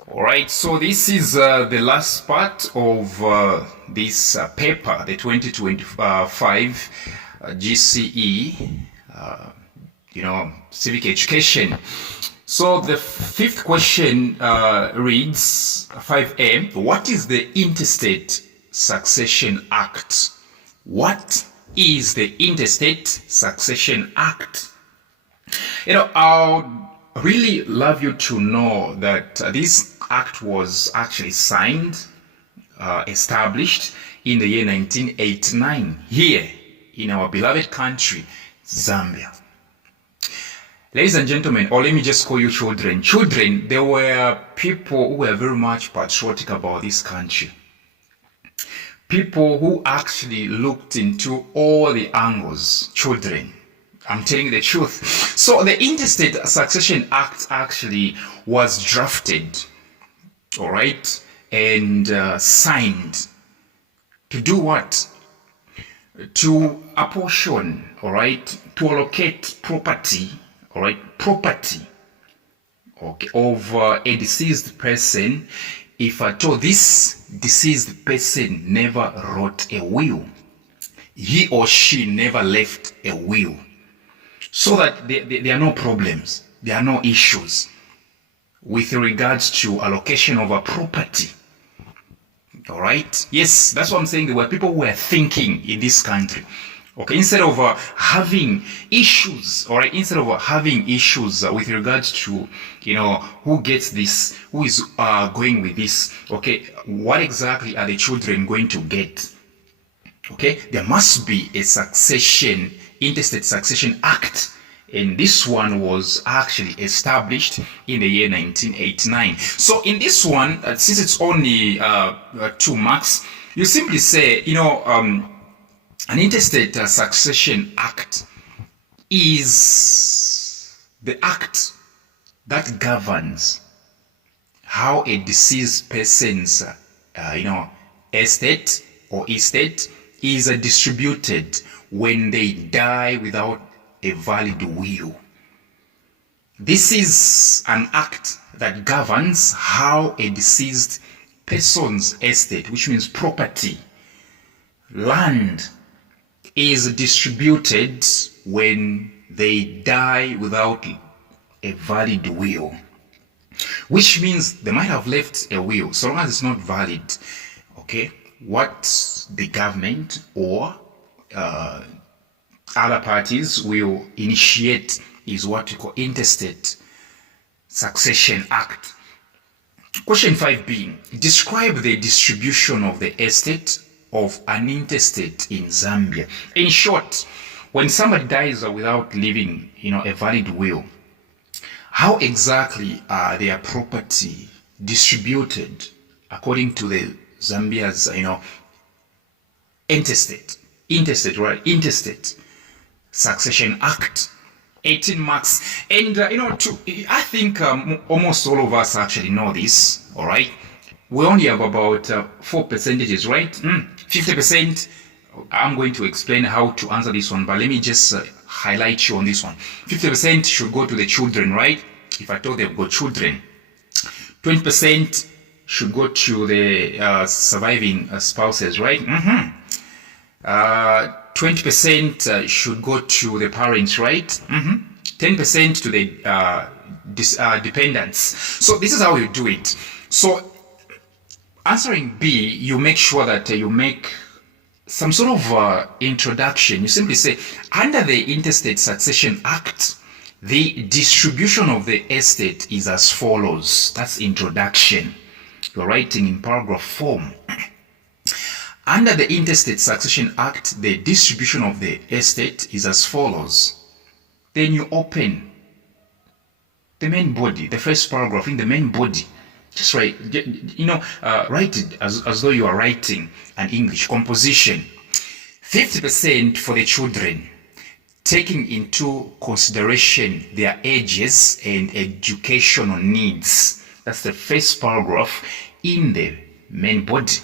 All right, so this is the last part of this paper, the 2025 GCE, Civic Education. So the fifth question reads 5A, what is the Interstate Succession Act? What is the Interstate Succession Act? I'd really love you to know that this act was actually signed, established in the year 1989 here in our beloved country, Zambia. Ladies and gentlemen, or let me just call you children. Children, there were people who were very much patriotic about this country. People who actually looked into all the angles. Children, I'm telling you the truth. So the Interstate Succession Act actually was drafted, all right, and signed to do what? To apportion, all right, to allocate property, all right, property, okay, of a deceased person if at all this deceased person never wrote a will. He or she never left a will. So that there are no problems, there are no issues with regards to allocation of a property. All right? Yes, that's what I'm saying. There were people who were thinking in this country. Okay, instead of having issues, all right, instead of having issues with regards to, who gets this, who is going with this, okay, what exactly are the children going to get? Okay, there must be a Interstate Succession Act, and this one was actually established in the year 1989. So in this one, since it's only 2 marks, you simply say, an Interstate Succession Act is the act that governs how a deceased person's, estate or estate is distributed when they die without a valid will. This is an act that governs how a deceased person's estate, which means property, land, is distributed when they die without a valid will. Which means they might have left a will, so long as it's not valid, okay? What the government or other parties will initiate is what we call Interstate Succession Act. Question 5B, describe the distribution of the estate of an intestate in Zambia. In short, when somebody dies without leaving, a valid will, how exactly are their property distributed according to the Zambia's, Interstate Succession Act, 18 marks. And, I think almost all of us actually know this, all right? We only have about 4 percentages, right? 50%. I'm going to explain how to answer this one, but let me just highlight you on this one. 50% should go to the children, right? If I told they've got children. 20% should go to the surviving spouses, right? 20% should go to the parents, right? 10% to the dependents. So this is how you do it. So answering B, you make sure that you make some sort of introduction. You simply say, under the Interstate Succession Act, the distribution of the estate is as follows. That's introduction. You're writing in paragraph form. Under the Interstate Succession Act, the distribution of the estate is as follows. Then you open the main body, the first paragraph in the main body. Just write, write it as though you are writing an English composition. 50% for the children, taking into consideration their ages and educational needs. That's the first paragraph in the main body.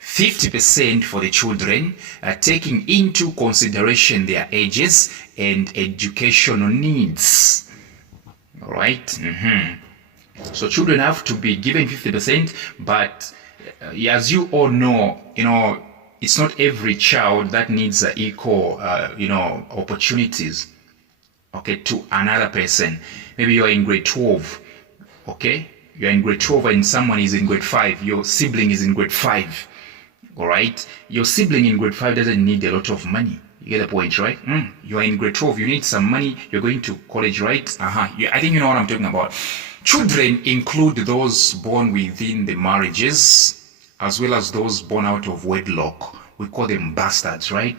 50% for the children, taking into consideration their ages and educational needs. All right? So children have to be given 50%, but as you all know, it's not every child that needs equal, opportunities, okay, to another person. Maybe you're in grade 12, okay? You're in grade 12 and someone is in grade 5. Your sibling is in grade 5, all right? Your sibling in grade 5 doesn't need a lot of money. You get the point, right? You're in grade 12, you need some money, you're going to college, right? I think you know what I'm talking about. Children include those born within the marriages, as well as those born out of wedlock. We call them bastards, right?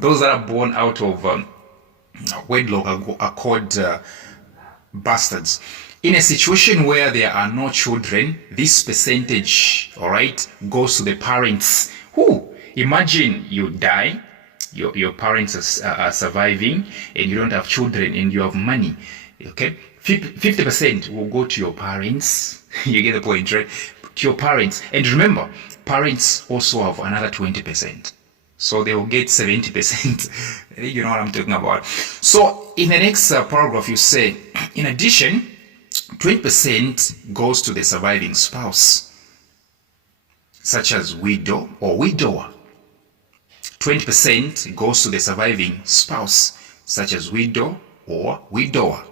Those that are born out of wedlock are called bastards. In a situation where there are no children, this percentage, all right, goes to the parents. Imagine you die, your parents are surviving, and you don't have children, and you have money, okay? 50% will go to your parents. You get the point, right? To your parents. And remember, parents also have another 20%. So they will get 70%. You know what I'm talking about. So in the next paragraph, you say, in addition, 20% goes to the surviving spouse, such as widow or widower. 20% goes to the surviving spouse, such as widow or widower.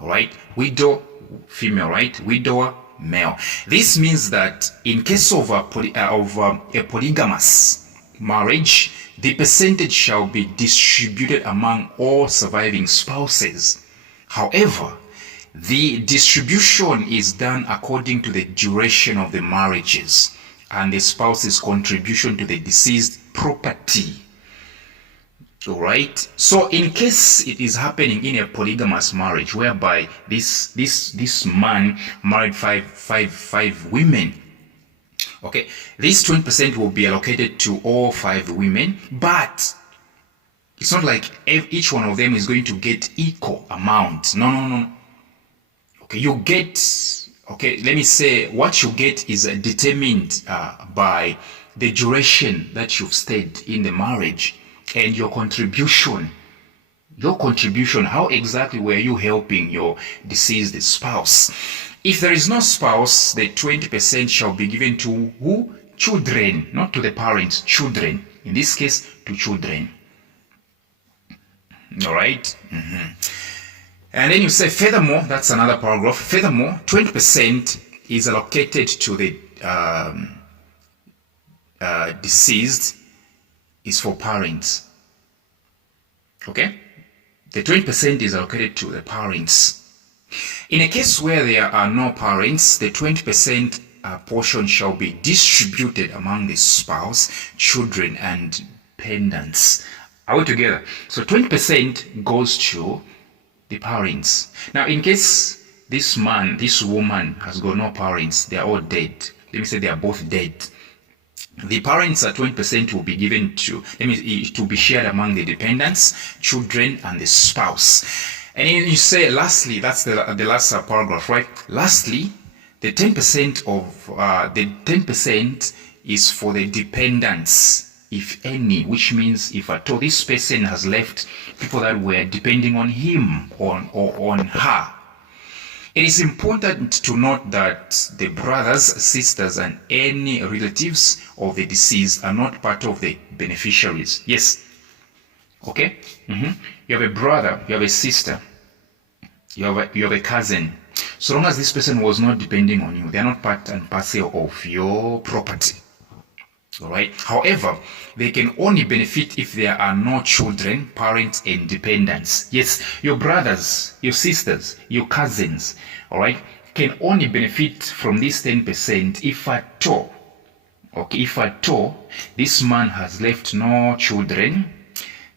All right, widow, female, right? Widower, male. This means that in case of a polygamous marriage, the percentage shall be distributed among all surviving spouses. However, the distribution is done according to the duration of the marriages and the spouse's contribution to the deceased property. All right. So in case it is happening in a polygamous marriage whereby this man married five women, okay, this 20% will be allocated to all 5 women, but it's not like each one of them is going to get equal amount. No. Okay, you get, okay, let me say what you get is determined by the duration that you've stayed in the marriage and your contribution. How exactly were you helping your deceased spouse? If there is no spouse, the 20% shall be given to who? Children, not to the parents, children. In this case, to children. All right? And then you say, furthermore, that's another paragraph. Furthermore, 20% is allocated to the deceased is for parents. Okay? The 20% is allocated to the parents. In a case where there are no parents, the 20% portion shall be distributed among the spouse, children, and dependents. Are we together? So 20% goes to the parents. Now, in case this woman has got no parents, they are all dead. Let me say they are both dead. The parents at 20% will be given to be shared among the dependents, children, and the spouse. And then you say, lastly, that's the last paragraph, right? Lastly, the 10% is for the dependents, if any, which means if at all this person has left people that were depending on him or on her. It is important to note that the brothers, sisters, and any relatives of the deceased are not part of the beneficiaries. Yes. Okay? You have a brother, you have a sister, you have a cousin. So long as this person was not depending on you, they are not part and parcel of your property. All right. However, they can only benefit if there are no children, parents, and dependents. Yes, your brothers, your sisters, your cousins, all right, can only benefit from this 10% if at all, okay, if at all this man has left no children,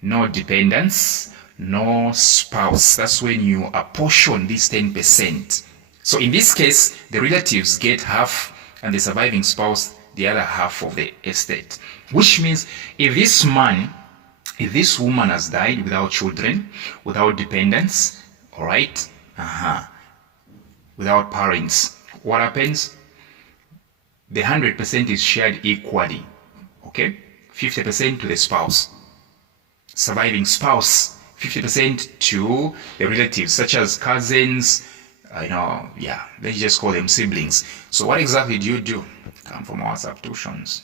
no dependents, no spouse. That's when you apportion this 10%. So in this case, the relatives get half and the surviving spouse the other half of the estate. Which means if this woman has died without children, without dependents, all right, without parents, what happens? The 100% is shared equally, okay? 50% to the spouse, surviving spouse, 50% to the relatives, such as cousins, I know, yeah, let's just call them siblings. So what exactly do you do? Come from our substitutions.